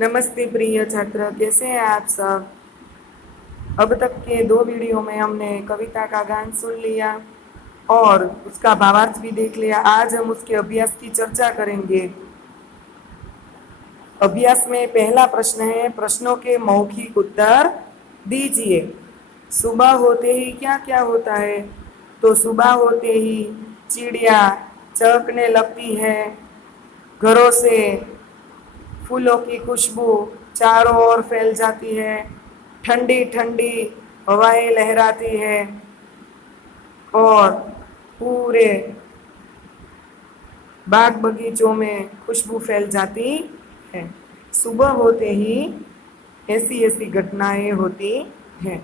नमस्ते प्रिय छात्र, कैसे हैं आप सब। अब तक के 2 वीडियो में हमने कविता का गान सुन लिया और उसका भावार्थ भी देख लिया। आज हम उसके अभ्यास की चर्चा करेंगे। अभ्यास में पहला प्रश्न है, प्रश्नों के मौखिक उत्तर दीजिए। सुबह होते ही क्या क्या होता है? तो सुबह होते ही चिड़िया चहकने लगती है, घरों से फूलों की खुशबू चारों ओर फैल जाती है, ठंडी ठंडी हवाएं लहराती है और पूरे बाग बगीचों में खुशबू फैल जाती है। सुबह होते ही ऐसी ऐसी घटनाएं होती हैं।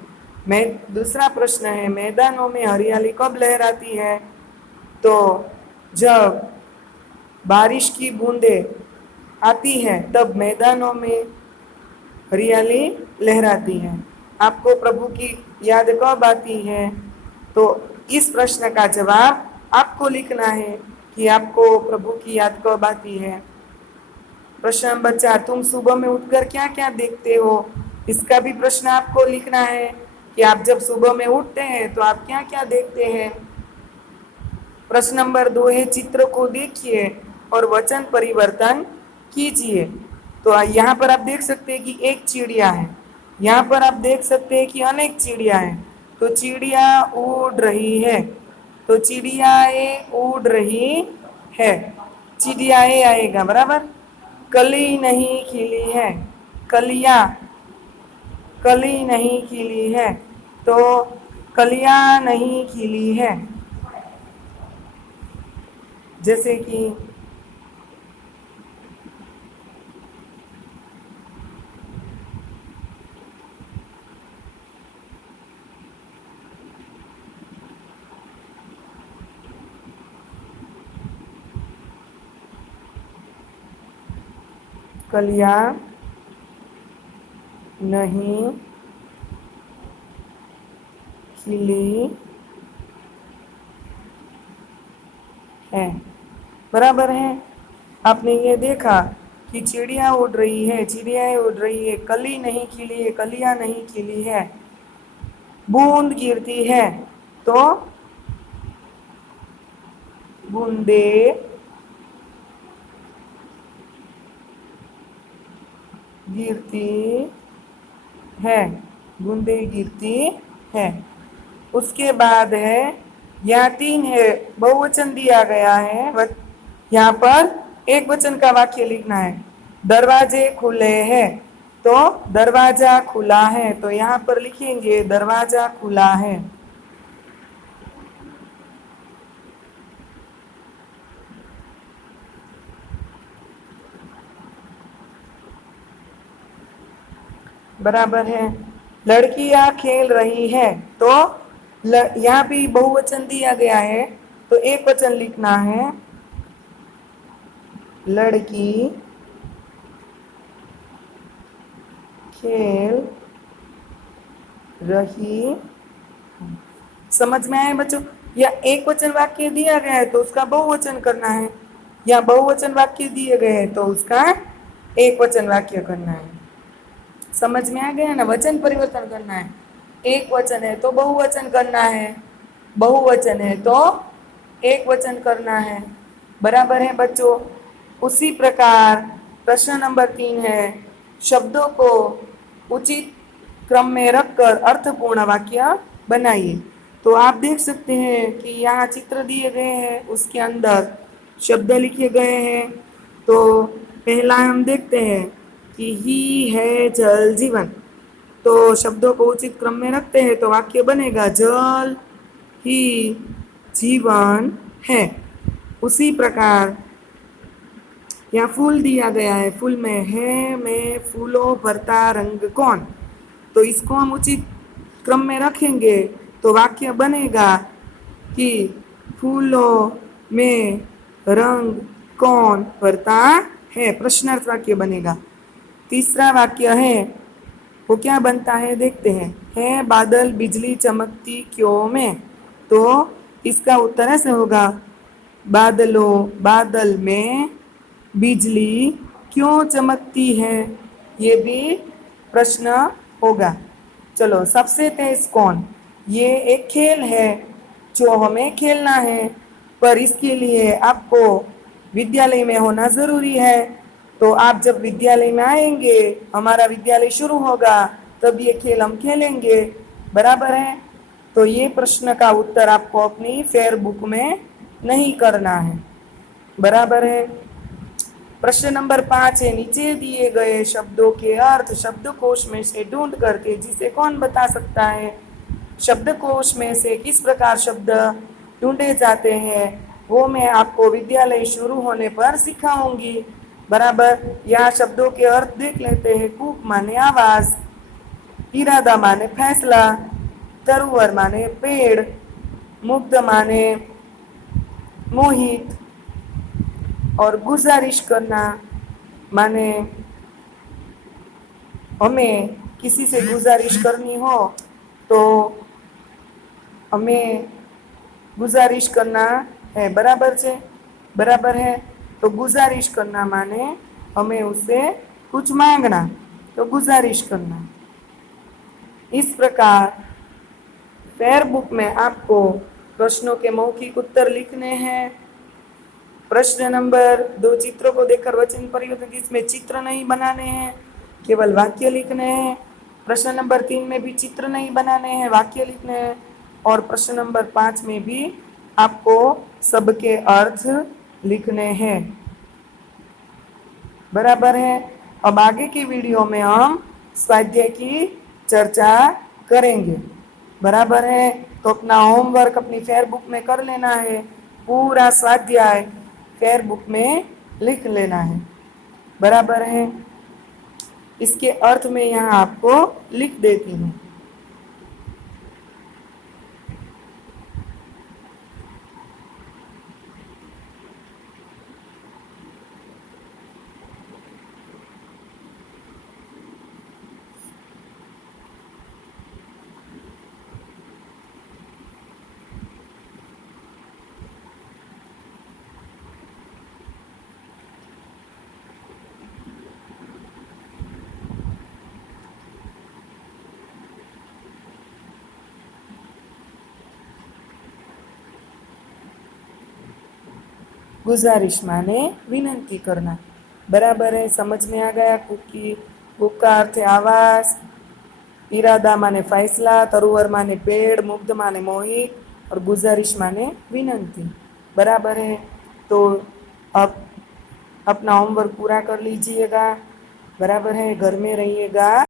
मैं दूसरा प्रश्न है, मैदानों में हरियाली कब लहराती है? तो जब बारिश की बूंदें आती है तब मैदानों में हरियाली लहराती है। आपको प्रभु की याद कब आती है? तो इस प्रश्न का जवाब आपको लिखना है कि आपको प्रभु की याद कब आती है। प्रश्न नंबर 4, तुम सुबह में उठकर क्या क्या देखते हो? इसका भी प्रश्न आपको लिखना है कि आप जब सुबह में उठते हैं तो आप क्या क्या देखते हैं। प्रश्न नंबर 2 है, चित्र को देखिए और वचन परिवर्तन कीजिए। तो यहाँ पर आप देख सकते हैं कि एक चिड़िया है, यहाँ पर आप देख सकते हैं कि अनेक चिड़िया हैं। तो चिड़िया उड़ रही है, तो चिड़ियाएं उड़ रही है, चिड़ियाएं आएगा बराबर। कली नहीं खिली है, कलियां कली नहीं खिली है, तो कलियां नहीं खिली है। जैसे कि कलियां नहीं खिली है, बराबर है। आपने ये देखा कि चिड़िया उड़ रही है, चिड़ियाएं उड़ रही है, कली नहीं खिली है, कलियां नहीं खिली है। बूंद गिरती है तो बूंदे गिरती है, बूंदे गिरती है। उसके बाद है, यहाँ 3 है, बहुवचन दिया गया है, यहाँ पर एक वचन का वाक्य लिखना है। दरवाजे खुले हैं, तो दरवाजा खुला है, तो यहाँ पर लिखेंगे दरवाजा खुला है। बराबर है। लड़कियां खेल रही है, तो यहाँ भी बहुवचन दिया गया है, तो एक वचन लिखना है, लड़की खेल रही। समझ में आए बच्चों? या एक वचन वाक्य दिया गया है तो उसका बहुवचन करना है, या बहुवचन वाक्य दिए गए हैं तो उसका एक वचन वाक्य करना है। समझ में आ गया ना? वचन परिवर्तन करना है। एक वचन है तो बहुवचन करना है, बहुवचन है तो एक वचन करना है, बराबर है बच्चों। उसी प्रकार प्रश्न नंबर 3 है, शब्दों को उचित क्रम में रखकर अर्थपूर्ण वाक्य बनाइए। तो आप देख सकते हैं कि यहाँ चित्र दिए गए हैं, उसके अंदर शब्द लिखे गए हैं। तो पहला हम देखते हैं कि ही है जल जीवन, तो शब्दों को उचित क्रम में रखते हैं तो वाक्य बनेगा जल ही जीवन है। उसी प्रकार यहाँ फूल दिया गया है, फूल में है में फूलों भरता रंग कौन, तो इसको हम उचित क्रम में रखेंगे तो वाक्य बनेगा कि फूलों में रंग कौन भरता है, प्रश्नार्थ वाक्य बनेगा। तीसरा वाक्य है, वो क्या बनता है देखते हैं, है बादल बिजली चमकती क्यों में, तो इसका उत्तर ऐसे होगा, बादल में बिजली क्यों चमकती है। ये भी प्रश्न होगा। चलो, सबसे तेज कौन, ये एक खेल है जो हमें खेलना है, पर इसके लिए आपको विद्यालय में होना ज़रूरी है। तो आप जब विद्यालय में आएंगे, हमारा विद्यालय शुरू होगा, तब ये खेल हम खेलेंगे। बराबर है। तो ये प्रश्न का उत्तर आपको अपनी फेयर बुक में नहीं करना है। बराबर है। प्रश्न नंबर 5 है, नीचे दिए गए शब्दों के अर्थ शब्दकोश में से ढूंढ कर जिसे कौन बता सकता है। शब्दकोश में से किस प्रकार शब्द ढूंढे जाते हैं वो मैं आपको विद्यालय शुरू होने पर सिखाऊंगी। बराबर। यहाँ शब्दों के अर्थ देख लेते हैं। कूक माने आवाज, इरादा माने फैसला, तरुवर माने पेड़, मुग्ध माने मोहित, और गुजारिश करना माने हमें किसी से गुजारिश करनी हो तो हमें गुजारिश करना है। बराबर है। बराबर है। तो गुजारिश करना माने हमें उससे कुछ मांगना, तो गुजारिश करना। इस प्रकार फेयर बुक में आपको प्रश्नों के मौखिक उत्तर लिखने हैं। प्रश्न नंबर 2, चित्रों को देखकर वचन परिवर्तन, इसमें चित्र नहीं बनाने हैं, केवल वाक्य लिखने हैं। प्रश्न नंबर 3 में भी चित्र नहीं बनाने हैं, वाक्य लिखने हैं। और प्रश्न नंबर 5 में भी आपको सबके अर्थ लिखने हैं। बराबर है। अब आगे की वीडियो में हम स्वाध्याय की चर्चा करेंगे। बराबर है। तो अपना होमवर्क अपनी फेयर बुक में कर लेना है, पूरा स्वाध्याय फेयर बुक में लिख लेना है। बराबर है। इसके अर्थ में यहाँ आपको लिख देती हूँ। गुजारिश माने विनंती करना। बराबर है। समझ में आ गया। कुकी कुक का अर्थ है आवाज, इरादा माने फैसला, तरुवर माने पेड़, मुग्ध माने मोहित, और गुजारिश माने विनंती। बराबर है। तो अब अपना होमवर्क पूरा कर लीजिएगा। बराबर है। घर में रहिएगा।